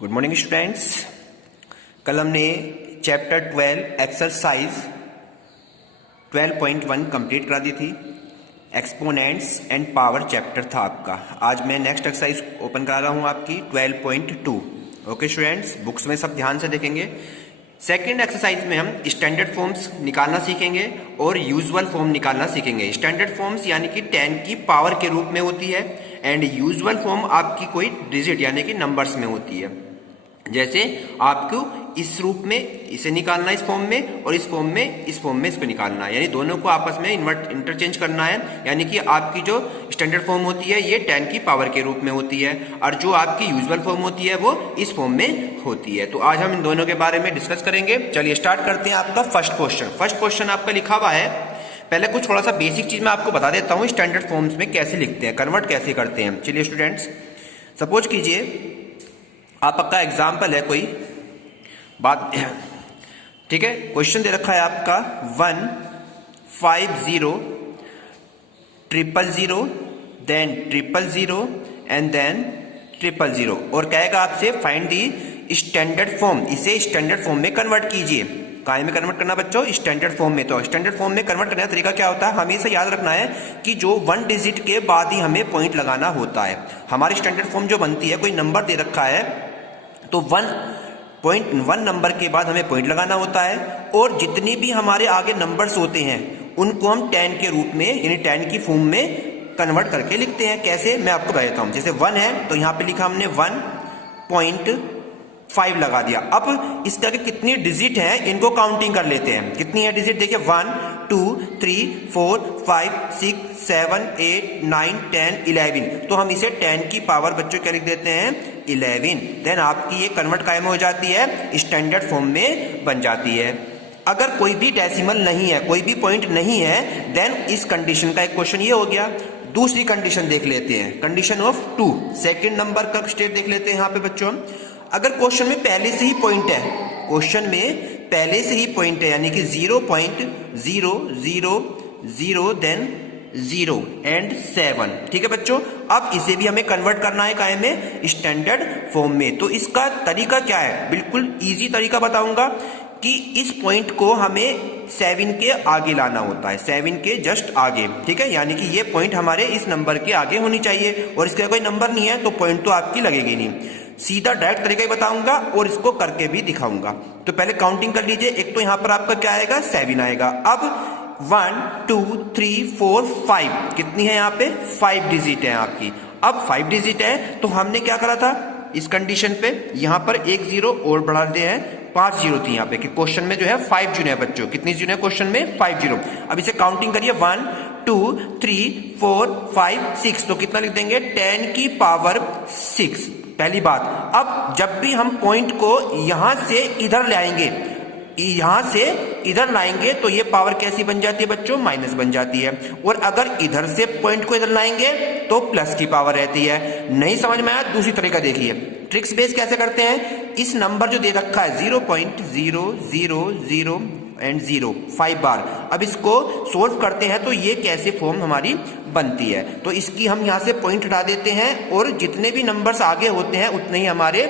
Good morning students. कल हमने chapter 12 exercise 12.1 complete करा दी थी। एक्सपोनेंट्स एंड पावर चैप्टर था आपका। आज मैं नेक्स्ट एक्सरसाइज ओपन करा रहा हूँ आपकी 12.2। ओके स्टूडेंट्स, बुक्स में सब ध्यान से देखेंगे। सेकेंड एक्सरसाइज में हम स्टैंडर्ड फॉर्म्स निकालना सीखेंगे और यूजुअल फॉर्म निकालना सीखेंगे। स्टैंडर्ड फॉर्म्स यानी कि 10 की पावर के रूप में होती है एंड यूजुअल फॉर्म आपकी कोई डिजिट यानी कि नंबर्स में होती है। जैसे आपको इस रूप में इसे निकालना इस फॉर्म में और इस फॉर्म में इसको निकालना है, यानी दोनों को आपस में इंटरचेंज करना है। यानी कि आपकी जो स्टैंडर्ड फॉर्म होती है ये 10 की पावर के रूप में होती है और जो आपकी यूजुअल फॉर्म होती है वो इस फॉर्म में होती है। तो आज हम इन दोनों के बारे में डिस्कस करेंगे। चलिए स्टार्ट करते हैं। आपका फर्स्ट क्वेश्चन आपका लिखा हुआ है। पहले कुछ थोड़ा सा बेसिक चीज मैं आपको बता देता हूँ, स्टैंडर्ड फॉर्म्स में कैसे लिखते हैं, कन्वर्ट कैसे करते हैं। चलिए स्टूडेंट्स, सपोज कीजिए आपका एग्जाम्पल है कोई बात, ठीक है। क्वेश्चन दे रखा है आपका 1 5 0 0 0 देन 0 0 एंड देन 0 0 और कहेगा आपसे फाइंड दी स्टैंडर्ड फॉर्म। इसे स्टैंडर्ड फॉर्म में कन्वर्ट कीजिए। काय में कन्वर्ट करना बच्चों? स्टैंडर्ड फॉर्म में। तो स्टैंडर्ड फॉर्म में कन्वर्ट करने का तरीका क्या होता है, हमेशा याद रखना है कि जो 1 डिजिट के बाद ही हमें पॉइंट लगाना होता है। हमारी स्टैंडर्ड फॉर्म जो बनती है, कोई नंबर दे रखा है तो 1 नंबर के बाद हमें पॉइंट लगाना होता है और जितनी भी हमारे आगे नंबर्स होते हैं उनको हम 10 के रूप में यानी 10 की फॉर्म में कन्वर्ट करके लिखते हैं। कैसे, मैं आपको बता देता हूं। जैसे 1 है तो यहां पे लिखा हमने 1.5 लगा दिया। अब इसके आगे कितनी डिजिट है इनको काउंटिंग कर लेते हैं। कितनी है डिजिट? देखिए 1 2 3 4 5 6 7 8 9 10 11। तो हम इसे 10 की पावर बच्चों क्या लिख देते हैं? 11। देन आपकी ये कन्वर्ट कायम हो जाती है, स्टैंडर्ड फॉर्म में बन जाती है। अगर कोई भी डेसिमल नहीं है, कोई भी पॉइंट नहीं है, देन इस कंडीशन का एक क्वेश्चन ये हो गया। दूसरी कंडीशन देख लेते हैं, कंडीशन ऑफ 2। सेकेंड नंबर का स्टेट देख लेते हैं यहाँ पे बच्चों। अगर क्वेश्चन में पहले से ही पॉइंट है, क्वेश्चन में पहले से ही पॉइंट है यानी कि 0.000 देन 0 एंड 7, ठीक है बच्चों। अब इसे भी हमें कन्वर्ट करना है काय में? स्टैंडर्ड फॉर्म में। तो इसका तरीका क्या है? बिल्कुल इजी तरीका बताऊंगा कि इस पॉइंट को हमें 7 के आगे लाना होता है, 7 के जस्ट आगे, ठीक है। यानी कि ये पॉइंट हमारे इस नंबर के आगे होनी चाहिए और इसका कोई नंबर नहीं है तो पॉइंट तो आपकी लगेगी नहीं। सीधा डायरेक्ट तरीका ही बताऊंगा और इसको करके भी दिखाऊंगा। तो पहले काउंटिंग कर लीजिए। एक तो यहां पर आपका क्या आएगा? 7 आएगा। अब 1 2 3 4 5 कितनी है यहाँ पे? 5 डिजिट है आपकी। अब 5 डिजिट है तो हमने क्या करा था इस कंडीशन पे? यहां पर एक 0 और बढ़ा दिए हैं, 5 0 थी यहाँ पे कि क्वेश्चन में जो है 5 जीरो है बच्चों। कितनी जीरो है क्वेश्चन में? 5 0। अब इसे काउंटिंग करिए 1 2 3 4 5 6। तो कितना लिख देंगे? 10 की पावर 6। पहली बात। अब जब भी हम पॉइंट को यहां से इधर ले आएंगे, यहां से इधर लाएंगे तो ये पावर कैसी बन जाती है बच्चों? माइनस बन जाती है। और अगर इधर से पॉइंट को इधर लाएंगे तो प्लस की पावर रहती है। नहीं समझ में आया? दूसरी तरीका देखिए। ट्रिक्स बेस कैसे करते हैं? इस नंबर जो दे रखा है 0.000 एंड 0 5 बार, अब इसको सोल्व करते हैं तो ये कैसे फॉर्म हमारी बनती है। तो इसकी हम यहां से पॉइंट हटा देते हैं और जितने भी नंबर्स आगे होते हैं उतने ही हमारे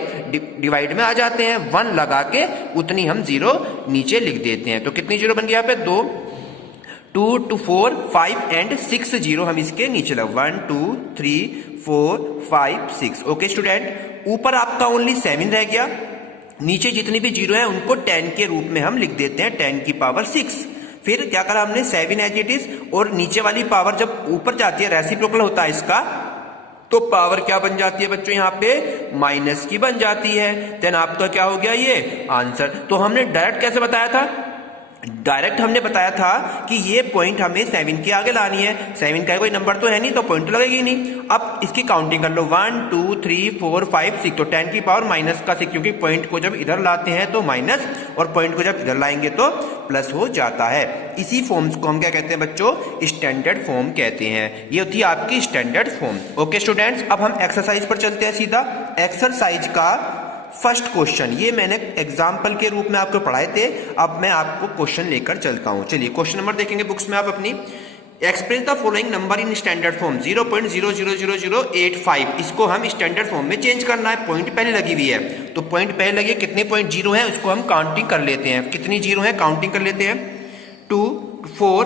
डिवाइड में आ जाते हैं। 1 लगा के उतनी हम 0 नीचे लिख देते हैं। तो कितनी 0 बन गया यहाँ पे? 2 2 2 4 5 एंड 6 0 हम इसके नीचे लग 1 2 3 4 5 6। ओके स्टूडेंट, ऊपर आपका ओनली 7 रह गया, नीचे जितनी भी 0 है उनको 10 के रूप में हम लिख देते हैं, 10 की पावर 6। फिर क्या करा हमने? 7 एज इट इज, और नीचे वाली पावर जब ऊपर जाती है, रेसिप्रोकल होता है इसका, तो पावर क्या बन जाती है बच्चों? यहाँ पे माइनस की बन जाती है। देन आपका क्या हो गया? ये आंसर। तो हमने डायरेक्ट कैसे बताया था? डायरेक्ट हमने बताया था कि ये पॉइंट हमें 7 के आगे लानी है। 7 का कोई नंबर तो है नहीं तो पॉइंट तो लगेगी नहीं। अब इसकी काउंटिंग कर लो 1 2 3 4 5 6। तो 10 की पावर माइनस का 6, क्योंकि पॉइंट को जब इधर लाते हैं तो माइनस और पॉइंट को जब इधर लाएंगे तो प्लस हो जाता है। इसी फॉर्म्स को हम क्या कहते हैं बच्चों? स्टैंडर्ड फॉर्म कहते हैं। ये होती है आपकी स्टैंडर्ड फॉर्म। ओके स्टूडेंट्स, अब हम एक्सरसाइज पर चलते हैं सीधा। एक्सरसाइज का फर्स्ट क्वेश्चन ये मैंने एग्जाम्पल के रूप में आपको पढ़ाए थे, अब मैं आपको क्वेश्चन लेकर चलता हूं। चलिए क्वेश्चन नंबर देखेंगे बुक्स में आप अपनी। Express the following number in standard form 0.000085, इसको हम स्टैंडर्ड फॉर्म में चेंज करना है। पॉइंट पहले लगी हुई है तो पॉइंट पहले लगी है, कितने पॉइंट जीरो है उसको हम काउंटिंग कर लेते हैं। कितनी जीरो है काउंटिंग कर लेते हैं। 2 4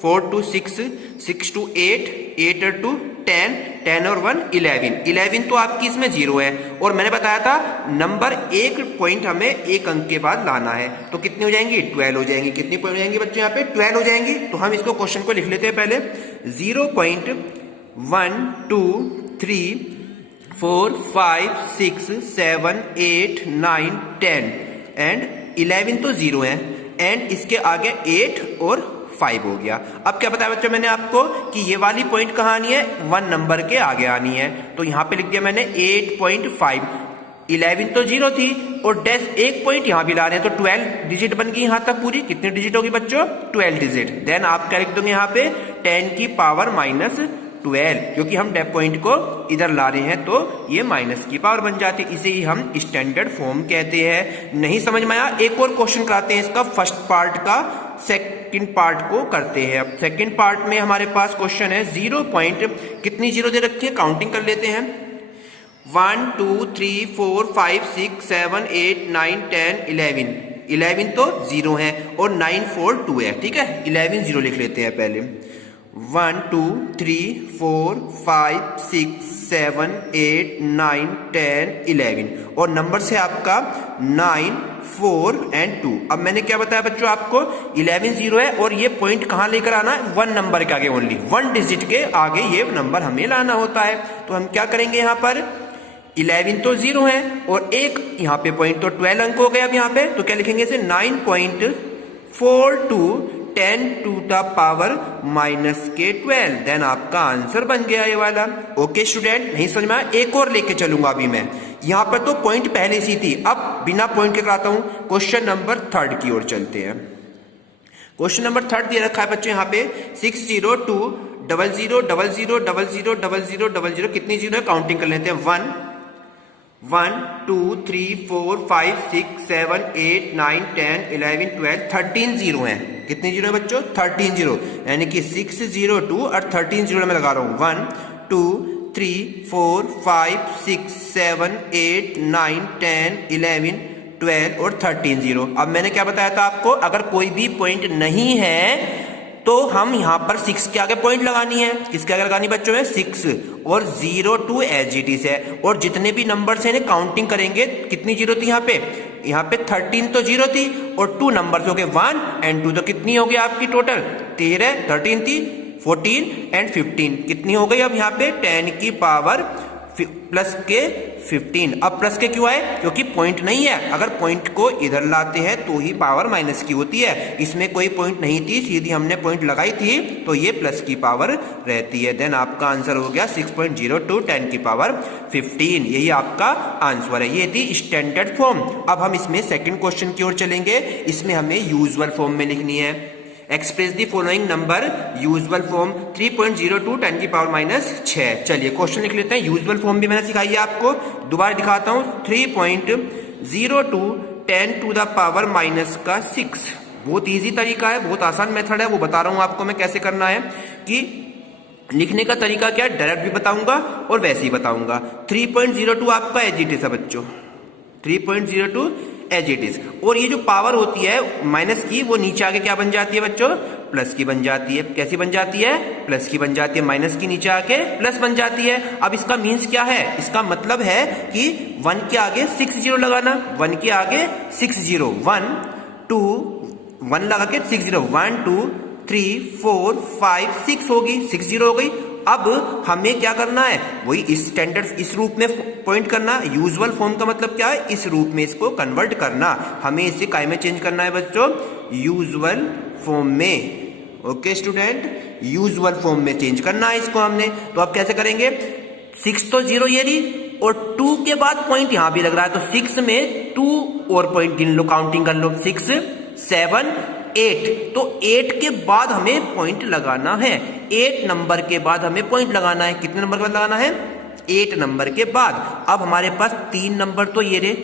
4 to 6 6 to 8 8 to 10 10 और 1 11 11 तो आपकी इसमें जीरो है। और मैंने बताया था नंबर एक पॉइंट हमें एक अंक के बाद लाना है, तो कितनी हो जाएंगी 12 हो जाएंगी। कितनी पॉइंट हो जाएंगी बच्चों यहाँ पे 12 हो जाएंगी। तो हम इसको क्वेश्चन को लिख लेते हैं पहले 0.1 2 3 4 5 6 7 8 9 10 एंड 11 तो जीरो है एंड इसके आगे 8 और 5 हो गया। अब क्या बताया बच्चों मैंने आपको कि ये वाली पॉइंट कहाँ आनी है 1 नंबर के आगे आनी है, तो यहां पे लिख दिया मैंने 8.5। 11 तो जीरो थी और डैश एक पॉइंट यहां भी ला रहे हैं तो 12 डिजिट बन गई यहां तक पूरी। कितनी डिजिट होगी बच्चों 12 डिजिट। देन आप क्या लिख दोगे यहाँ पे 10 की पावर -12, क्योंकि हम डेप पॉइंट को इधर ला रहे हैं तो ये माइनस की पावर बन जाती है। इसे ही हम स्टैंडर्ड फॉर्म कहते हैं। नहीं समझ में आया एक और क्वेश्चन कराते हैं इसका, फर्स्ट पार्ट का सेकंड पार्ट को करते हैं। अब सेकंड पार्ट में हमारे पास क्वेश्चन है 0 पॉइंट कितनी जीरो दे रखी है काउंटिंग कर लेते हैं 1 2 3 4 5 6 7 8 9 10 11 11 तो जीरो है और 9 4 2 है। ठीक है 11 जीरो लिख लेते हैं पहले 1 2 3 4 5 6 7 8 9 10 11 और नंबर से आपका 9 4 एंड 2। अब मैंने क्या बताया बच्चों आपको 11 जीरो है और ये पॉइंट कहां लेकर आना है 1 नंबर के आगे, ओनली 1 डिजिट के आगे ये नंबर हमें लाना होता है। तो हम क्या करेंगे यहाँ पर 11 तो जीरो है और एक यहाँ पे पॉइंट तो 12 अंक हो गए। अब यहाँ पे तो क्या लिखेंगे इसे 9.42 10 to the power -12। देन आपका आंसर बन गया ये वाला। ओके स्टूडेंट नहीं समझ में आया एक और लेके चलूंगा अभी मैं। यहां पर तो पॉइंट पहले सी थी, अब बिना पॉइंट के कराता हूं। क्वेश्चन नंबर 3 की ओर चलते हैं। क्वेश्चन नंबर 3 दे रखा है बच्चों यहाँ पे 602 00 00 00 00 00 कितनी जीरो है काउंटिंग कर लेते हैं 1 2 3 4 5 6 7 8 9 10 11 12 13 जीरो है। कितनी जीरो है बच्चों 13 जीरो, यानी कि 602 और 13 जीरो में लगा रहा हूं 1 2 3 4 5 6 7 8 9 10 11 12 और 13 जीरो। अब मैंने क्या बताया था आपको अगर कोई भी पॉइंट नहीं है तो हम यहां पर 6 के आगे पॉइंट लगानी है। किसके आगे लगानी बच्चों में 6 और 0 टू एज इट इज है। और जितने भी नंबर से काउंटिंग करेंगे कितनी जीरो थी यहाँ पे 13 तो जीरो थी और 2 नंबर हो गए 1 एंड 2 तो कितनी हो गई आपकी टोटल 13 13 थी 14 एंड 15 कितनी हो गई अब यहाँ पे 10 की पावर प्लस के 15। अब प्लस के क्यों आए क्योंकि पॉइंट नहीं है। अगर पॉइंट को इधर लाते हैं तो ही पावर माइनस की होती है। इसमें कोई पॉइंट नहीं थी, सीधी हमने पॉइंट लगाई थी तो ये प्लस की पावर रहती है। देन आपका आंसर हो गया 6.02 10 की पावर 15। यही आपका आंसर है। ये थी स्टैंडर्ड फॉर्म। अब हम इसमें सेकंड क्वेश्चन की ओर चलेंगे। इसमें हमें यूजुअल फॉर्म में लिखनी है। Express the following number usual form 3.02 10 की पावर -6। चलिए क्वेश्चन लिख लेते हैं। यूजुअल फॉर्म भी मैंने सिखाई है आपको, दोबारा दिखाता हूं 3.02 10 टू द पावर -6। बहुत इजी तरीका है, बहुत आसान मेथड है, वो बता रहा हूं आपको मैं कैसे करना है। कि लिखने का तरीका क्या है डायरेक्ट भी बताऊंगा और वैसे ही बताऊंगा। 3.02 आपका एज इट इज है बच्चों, 3.02 एज इट इज। और ये जो पावर होती है माइनस की वो नीचे आके क्या बन जाती है बच्चों प्लस की बन जाती है। कैसी बन जाती है प्लस की बन जाती है, माइनस की नीचे आके प्लस बन जाती है। अब इसका मीन्स क्या है, इसका मतलब है कि 1 के आगे 6 जीरो लगाना, 1 के आगे 6 जीरो 1 2 1 लगा के 6 जीरो 1 2 3 4 5 6 होगी 6 जीरो हो गई। अब हमें क्या करना है वही स्टैंडर्ड इस रूप में पॉइंट करना। यूजुअल फॉर्म का मतलब क्या है इस रूप में इसको कन्वर्ट करना। हमें इसे काय में चेंज करना है बच्चों यूजुअल फॉर्म में। ओके स्टूडेंट यूजुअल फॉर्म में चेंज करना है इसको हमने। तो अब कैसे करेंगे 6 तो जीरो ये रही और 2 के बाद पॉइंट यहां भी लग रहा है तो 6 में 2 और पॉइंट गिन लो, काउंटिंग कर लो 6 7 8। तो 8 के बाद हमें पॉइंट लगाना है। 8 नंबर के बाद हमें पॉइंट लगाना है। कितने नंबर के बाद लगाना है 8 नंबर के बाद। अब हमारे पास 3 नंबर तो ये रहे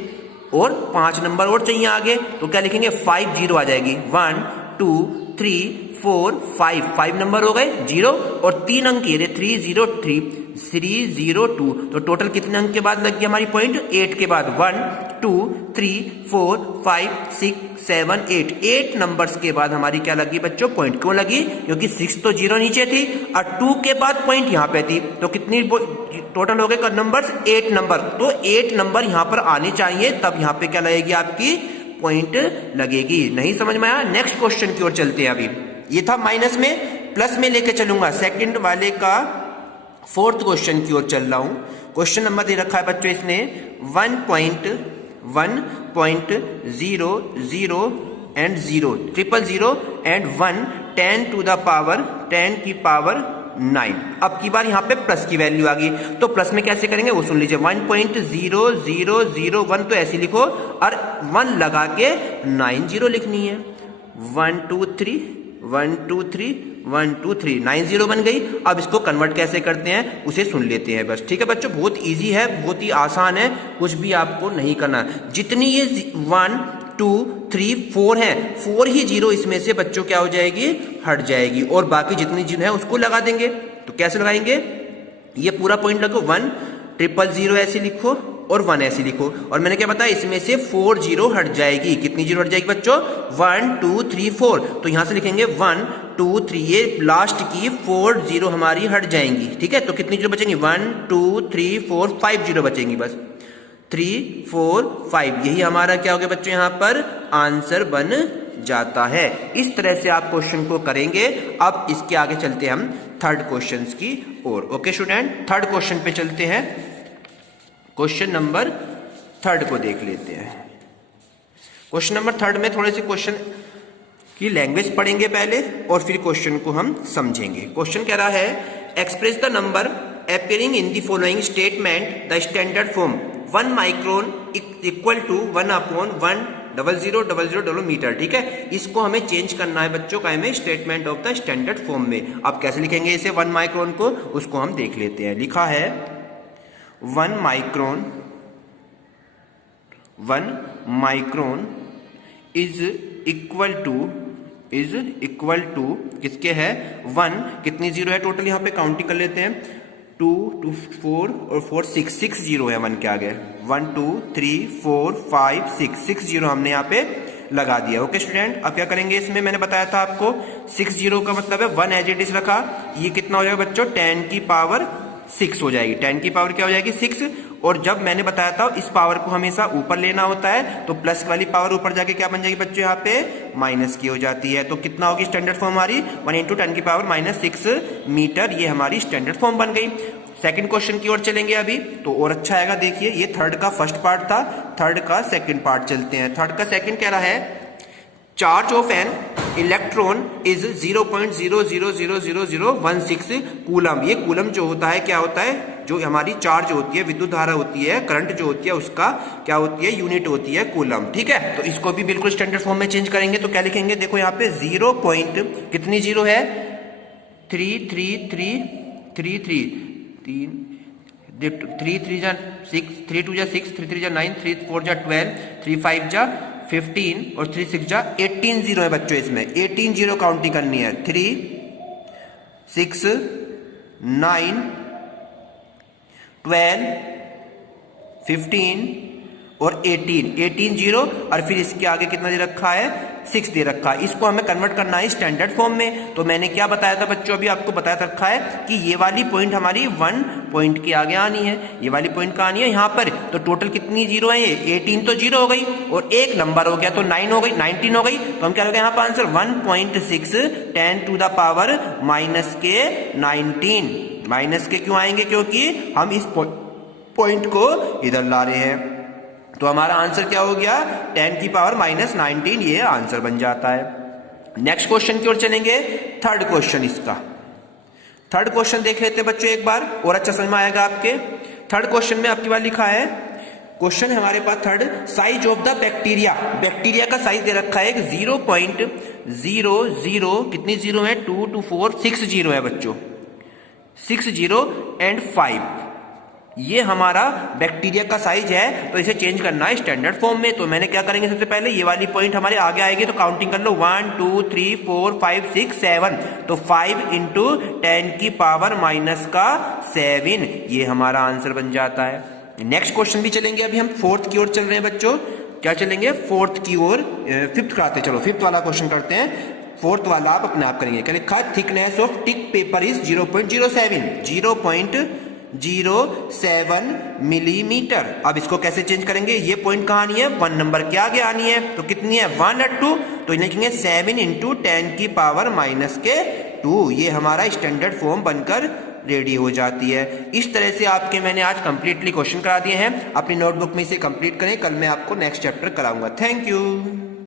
और 5 नंबर और चाहिए आगे, तो क्या लिखेंगे 5 जीरो आ जाएगी 1 2 3 4 5 5 नंबर हो गए 0 और 3 अंक ये 303 302। तो टोटल कितने अंक के बाद लग गया हमारी पॉइंट? 8 के बाद 1 2 3 4 5 6 7 8 8 नंबर्स के बाद हमारी क्या लगी बच्चों? पॉइंट। क्यों लगी? क्योंकि 6 तो 0 नीचे थी और 2 के बाद पॉइंट यहाँ पे थी। तो कितनी टोटल हो गए नंबर्स? 8 नंबर। तो 8 नंबर यहाँ पर आने चाहिए, तब यहाँ पे क्या लगेगी आपकी? पॉइंट लगेगी। नहीं समझ में आया? नेक्स्ट क्वेश्चन की ओर चलते हैं। अभी ये था माइनस में, प्लस में लेके चलूंगा। सेकंड वाले का फोर्थ क्वेश्चन की ओर चल रहा हूं। क्वेश्चन नंबर दे रखा है बच्चों इसने 1.1.0 and 0 000 and 1 10 to the power 10 की पावर 9। अब की बार यहाँ पे प्लस की वैल्यू आ गई, तो प्लस में कैसे करेंगे वो सुन लीजिए। 1.0001 तो ऐसे लिखो और 1 लगा के 90 लिखनी है। 1 2 3 1 2 3 1 2 3 90 बन गई। अब इसको कन्वर्ट कैसे करते हैं उसे सुन लेते हैं बस। ठीक है बच्चों, बहुत इजी है, बहुत ही आसान है, कुछ भी आपको नहीं करना। जितनी ये 1 2 3 4 है, 4 ही 0 इसमें से बच्चों क्या हो जाएगी? हट जाएगी, और बाकी जितनी 0 है उसको लगा देंगे। तो कैसे लगाएंगे? ये पूरा पॉइंट लगो 1 000 ऐसे लिखो और 1 ऐसे लिखो, और मैंने क्या बताया इसमें से 4 0 हट जाएगी। कितनी 0 हट जाएगी बच्चों? 1 2 3 4। तो यहां से लिखेंगे 1 2 3, ये लास्ट की 4 0 हमारी हट जाएंगी। ठीक है, तो कितनी 0 बचेंगी? 1 2 3 4 5 0 बचेंगी बस। 3 4 5, यही हमारा क्या हो गया बच्चों? यहाँ पर आंसर बन जाता है। इस तरह से आप क्वेश्चन को करेंगे। अब इसके आगे चलते हैं हम थर्ड क्वेश्चन की ओर। ओके स्टूडेंट, थर्ड क्वेश्चन पे चलते हैं। क्वेश्चन नंबर थर्ड को देख लेते हैं। क्वेश्चन नंबर थर्ड में थोड़े से क्वेश्चन की लैंग्वेज पढ़ेंगे पहले और फिर क्वेश्चन को हम समझेंगे। क्वेश्चन कह रहा है express the number appearing in the following statement the standard form 1 micron equal to 1/10000 metre. ठीक है, इसको हमें चेंज करना है बच्चों का में statement of the standard form में। अब कैसे लिखेंगे इसे 1 माइक्रोन को, उसको हम देख लेते हैं। लिखा है 1 माइक्रोन इज इक्वल टू किसके है? 1। कितनी 0 है टोटल? यहाँ पे काउंटिंग कर लेते हैं। 2 2 4 और 4 6 6 0 है 1 के आगे। 1 2 3 4 5 6 6 0 हमने यहाँ पे लगा दिया। ओके स्टूडेंट, अब क्या करेंगे इसमें? मैंने बताया था आपको 6 0 का मतलब है 1 एज इट इज रखा। ये कितना हो जाएगा बच्चों? 10 की पावर 6 हो जाएगी। 10 की पावर क्या हो जाएगी? 6। और जब मैंने बताया था इस पावर को हमेशा ऊपर लेना होता है, तो प्लस वाली पावर ऊपर जाके क्या बन जाएगी बच्चों? यहाँ पे माइनस की हो जाती है। तो कितना होगी स्टैंडर्ड फॉर्म हमारी? 1 × 10 की पावर -6 मीटर। ये हमारी स्टैंडर्ड फॉर्म बन गई। सेकंड क्वेश्चन की ओर चलेंगे अभी, तो और अच्छा आएगा। देखिए, ये थर्ड का फर्स्ट पार्ट था, थर्ड का सेकंड पार्ट चलते हैं। थर्ड का सेकंड कह रहा है charge of an electron is 0.000016 coulomb. ये कूलम जो होता है क्या होता है? जो हमारी चार्ज होती है, विद्युत धारा होती है, करंट जो होती है, उसका क्या होती है? यूनिट होती है कूलम। ठीक है, तो इसको भी बिल्कुल स्टैंडर्ड फॉर्म में चेंज करेंगे। तो क्या लिखेंगे? देखो यहाँ पे 0 पॉइंट कितनी 0 है? 333 3 3 3 3 3 जा 6 3 2 जा 6 3 3 जा 9 3 4 जा 12 3 5 जा 15 और 3 6 जा 18 0 है बच्चों। इसमें 18 0 काउंटिंग करनी है। 3 6 9 12 15 और 18 0 और फिर इसके आगे कितना दे रखा है? 6 दे रखा है। इसको हमें कन्वर्ट करना है स्टैंडर्ड फॉर्म में। तो मैंने क्या बताया था बच्चों? अभी आपको बताया रखा है कि ये वाली पॉइंट हमारी 1 पॉइंट के आगे आनी है, ये वाली पॉइंट का आनी है यहाँ पर। तो टोटल कितनी 0 है? ये 18 तो 0 हो गई और एक नंबर हो गया तो 9 हो गई, 19 हो गई। तो हम क्या करेंगे यहाँ पर answer? 1.6 10 to the power -19। Minus के क्यों आएंगे? क्योंकि हम इस पॉइंट को इधर ला रहे हैं। तो हमारा आंसर क्या हो गया? 10 की पावर -19, ये आंसर बन जाता है। नेक्स्ट क्वेश्चन की ओर चलेंगे। थर्ड क्वेश्चन इसका, थर्ड क्वेश्चन देख लेते हैं बच्चों एक बार, और अच्छा समझ में आएगा आपके। थर्ड क्वेश्चन में आपकी बार लिखा है, क्वेश्चन है हमारे पास third, size of the bacteria. Bacteria का साइज दे रखा है 0.00, कितनी 0 है? 2 2 4 6 0 है बच्चों। 6 0 एंड 5 ये हमारा बैक्टीरिया का साइज है, तो इसे चेंज करना है स्टैंडर्ड फॉर्म में। तो मैंने क्या करेंगे, सबसे पहले ये वाली पॉइंट हमारे आगे आएगी, तो काउंटिंग कर लो 1 2 3 4 5 6 7। तो 5 इंटू 10 की पावर माइनस का 7, ये हमारा आंसर बन जाता है। नेक्स्ट क्वेश्चन भी चलेंगे, अभी हम फोर्थ की ओर चल रहे हैं बच्चों। क्या चलेंगे, फोर्थ की ओर। फिफ्थ कराते, चलो फिफ्थ वाला क्वेश्चन करते हैं। फोर्थ वाला आप अपने आप करेंगे। क्या लिखा, thickness of tick paper is 0.07 0.07 millimetre. अब इसको कैसे चेंज करेंगे, ये पॉइंट कहाँ आनी है, 1 नंबर के आगे आनी है। तो कितनी है, 1 और 2, तो लिखेंगे 7 इंटू 10 की पावर माइनस के 2। ये हमारा स्टैंडर्ड फॉर्म बनकर रेडी हो जाती है। इस तरह से आपके मैंने आज कंप्लीटली क्वेश्चन करा दिए हैं। अपनी नोटबुक में इसे कंप्लीट करें, कल मैं आपको नेक्स्ट चैप्टर कराऊंगा। Thank you.